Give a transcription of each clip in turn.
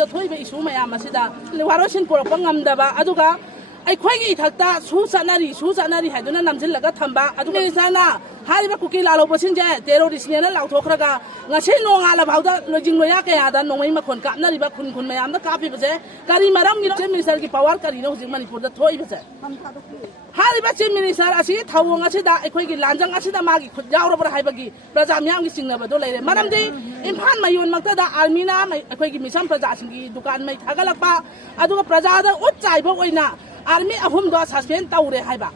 ꯃꯅꯤꯄꯨꯔꯗ ꯊꯣꯛꯏꯕ ꯏꯁꯨ ꯃꯌꯥꯝ ꯑꯁꯤꯗ ꯋꯥꯔꯣꯏꯁꯤꯟ ꯄꯨꯔꯛꯄ ꯉꯝꯗꯕ ꯑꯗꯨꯒ ꯑꯩꯈꯣꯏꯒꯤ ꯏꯊꯛꯇ ꯁꯨ ꯆꯠꯅꯔꯤ ꯍꯥꯏꯗꯨꯅ ꯅꯝꯁꯤꯜꯂꯒ ꯊꯝꯕ ꯑꯗꯨꯒ ꯃꯤꯅꯤꯁꯇꯔꯅ ꯍꯥꯏꯔꯤꯕ ꯀꯨꯀꯤ ꯂꯥꯂꯧꯕꯁꯤꯡꯁꯦ ꯇꯦꯔꯣꯔꯤꯁꯅꯦꯅ ꯂꯥꯎꯊꯣꯛꯈ꯭ꯔꯒ ꯉꯁꯤ ꯅꯣꯡꯉꯥꯜꯂꯐꯥꯎꯗ ꯂꯣꯏꯖꯤꯡ ꯂꯣꯌꯥ ꯀꯌꯥꯗ ꯅꯣꯡꯃꯩ ꯃꯈꯣꯟ ꯀꯥꯞꯅꯔꯤꯕ ꯈꯨꯟ ꯃꯌꯥꯝꯗ ꯀꯥꯞꯄꯤꯕꯁꯦ ꯀꯔꯤ ꯃꯔꯝꯒꯤꯅꯣ ꯆꯤꯐ ꯃꯤꯅꯤꯁꯇꯔꯒꯤ ꯄꯥꯋꯔ ꯀꯔꯤꯅꯣ ꯍꯧꯖꯤꯛ ꯃꯅꯤꯄꯨꯔꯗ ꯊꯣꯛꯏꯕꯁꯦ ꯍꯥꯏꯔꯤꯕ ꯆꯤꯐ ꯃꯤꯅꯤꯁꯇꯔ ꯑꯁꯤ ꯊꯧꯑꯣꯡ ꯑꯁꯤꯗ ꯑꯩꯈꯣꯏꯒꯤ ꯂꯥꯟꯖꯪ ꯑꯁꯤꯗ ꯃꯥꯒꯤ ꯈꯨꯠ ꯌꯥꯎꯔꯕ꯭ꯔꯥ ꯍꯥꯏꯕꯒꯤ ꯄ꯭ꯔꯖꯥ ꯃꯤꯌꯥꯝꯒꯤ ꯆꯤꯡꯅꯕꯗꯣ ꯂꯩꯔꯦ ꯃꯔꯝꯗꯤ ꯏꯝꯐꯥꯜ ꯃꯌꯣꯟꯃꯛꯇꯗ ꯑꯥꯔꯃꯤꯅ ꯑꯩꯈꯣꯏꯒꯤ ꯃꯤꯆꯝ ꯄ꯭ꯔꯖꯥꯁꯤꯡꯒꯤ ꯗꯨꯀꯥꯟ ꯃꯩ ꯊꯥꯒꯠꯂꯛꯄ ꯑꯗꯨꯒ प्रजाꯗ ꯎꯠ ꯆꯥꯏꯕ ꯑꯣꯏꯅ आर्मी अहुमदो सस्पेंड तौरे हाइबा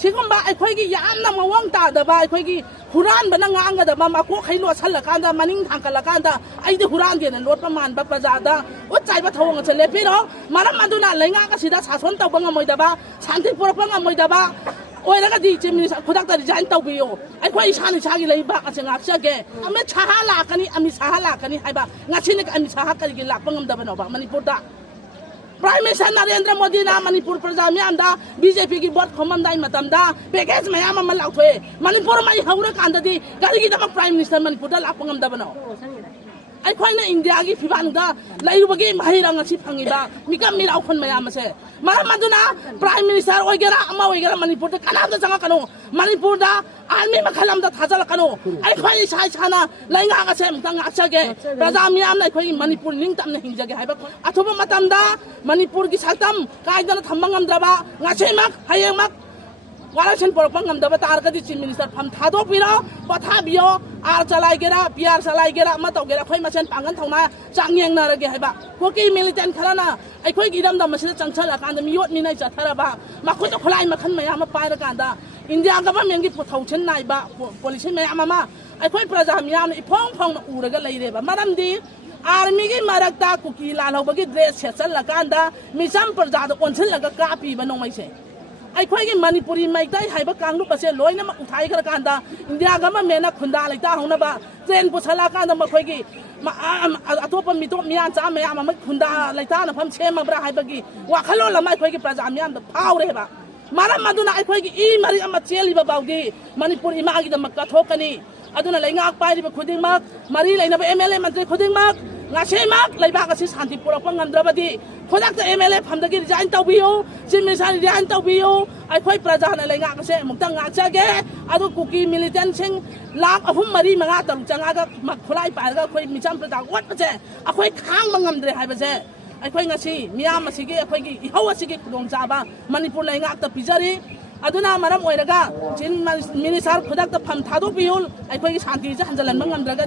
सिगुम्बा अखोइगी यामना मवंग तादबा अखोइगी हुरानबना ngangadaba mako khailo salakanda maning thangkalakanda aide hurangeना लोटपा मानबा प्रजादा उचाइबा थौंग चले पिरो मारम मदुना लैंगा कासिदा सासन तौबा ngमोइदबा शांति पुरपा ngमोइदबा ओइरगदि चीफ मिनिस्टर खुदाक्ता रिजाइन तौबियो अखोइ इसानि सागी लैबा कासे ngakchage अमे छहा लाकनी अमि छहा लाकनी हाइबा ngachini अमि छहा करिगी लाकपा ngमदबनोबा मणिपुरदा प्राइम मिनिस्टर नरेंद्र मोदी ना मणिपुर प्रजा म्यामदा बीजेपी की वोट खोममदाई मतमदा पैकेज मयाम अमा लाउथोए मणिपुर मै Howrah कांददी करिगिदमक prime minister मणिपुरदा Lakpa ngमदबनो अखोइना India की फिबानदा लैरुबगी महिरंग असि फंगिबा मिकम मिराउ खन मयाम से मरम मदुना प्राइम मिनिस्टर ओइगेरा अमा ओइगेरा मणिपुरदा कनादा जंगा कनो मणिपुरदा आर्मी मखलमदा थाजल कनो अखोइ साइ छाना लैंगा गसे मतंग आछगे प्रजा मियामना अखोइ मणिपुर निंगतमना हिंजगे हाइबा अथुबा मतमदा मणिपुर की सक्तम कायदना थम्बा ngमद्रबा ngasemak hayengmak वारासन पुरपा ngमदबा तारगदि चीफ मिनिस्टर फम थादोपिरो पथाबियो आर चलाइगेरा पिआर चलाइगेरा मा तौगेरा खै मसेन पांगन थौना चांगयेंगनारगे हाइबा कोकी मिलिटेंट खराना अखोइ गिरमदा मसिदा चंगछला कांदा मियोट मिनाइ चथरबा मखुद खुलाइ मखन मयाम पाइर कांदा इंडिया गवर्नमेंट की पुथौछन नाइबा पॉलिसी मयाम मा अखोइ प्रजा मियाम इफोंग फोंग उरगा लैरेबा मरमदि आर्मी की मरकता cookie लालौबगी dress सेचलकांदा Mitcham प्रजाद ओनसलगा कापीबा नोंमैसे अखोइगी Manipuri Meitei हाइबा कांगलुपसे लोइनमक उठाइखरकांदा India government ना खुंदा लैता हौनबा ट्रेन पुसलाकांदा मखोइगी अतोपा मिटोप मियान चा मयाम अमा खुंदा लैता नफम सेमब्रा हाइबगी वाखलो लमा अखोइगी प्रजा मियाम द फावरेबा मारम मदुना अखोइगी ई मरि अमा चेलिबा बाउदी मणिपुर इमागी दमक कथोकनी अदुना लैंगाक पाइरिबा खुदिंगमक मरि लैनबा एमएलए मंत्री खुदिंगमक ngasemak laibak asi शांति पुरपा ngमद्रबदि खुदाक्ता एमएलए फमदगी रिजाइन तौबियो चीफ मिनिस्टर रिजाइन तौबियो अखोइ प्रजाना लैंगा कसे मुक्ता ngakchage अदु कुकी मिलिटेंट सिंग लाख अहुम मरि मंगा तरुक चंगागा मखुलाई पाइरगा अखोइ मिचम प्रजा वटपसे अखोइ खांग ngमद्रे हाइबसे अखोइ ngasi मियाम असिगे अखोइगी इहौ असिगे खुदोंग चाबा मणिपुर लैंगाक्ता पिजरी अदुना मरम ओइरगा चीफ मिनिस्टर खुदाक्ता फम थादोपियो अखोइगी शांति जे हंजलन ngमद्रगा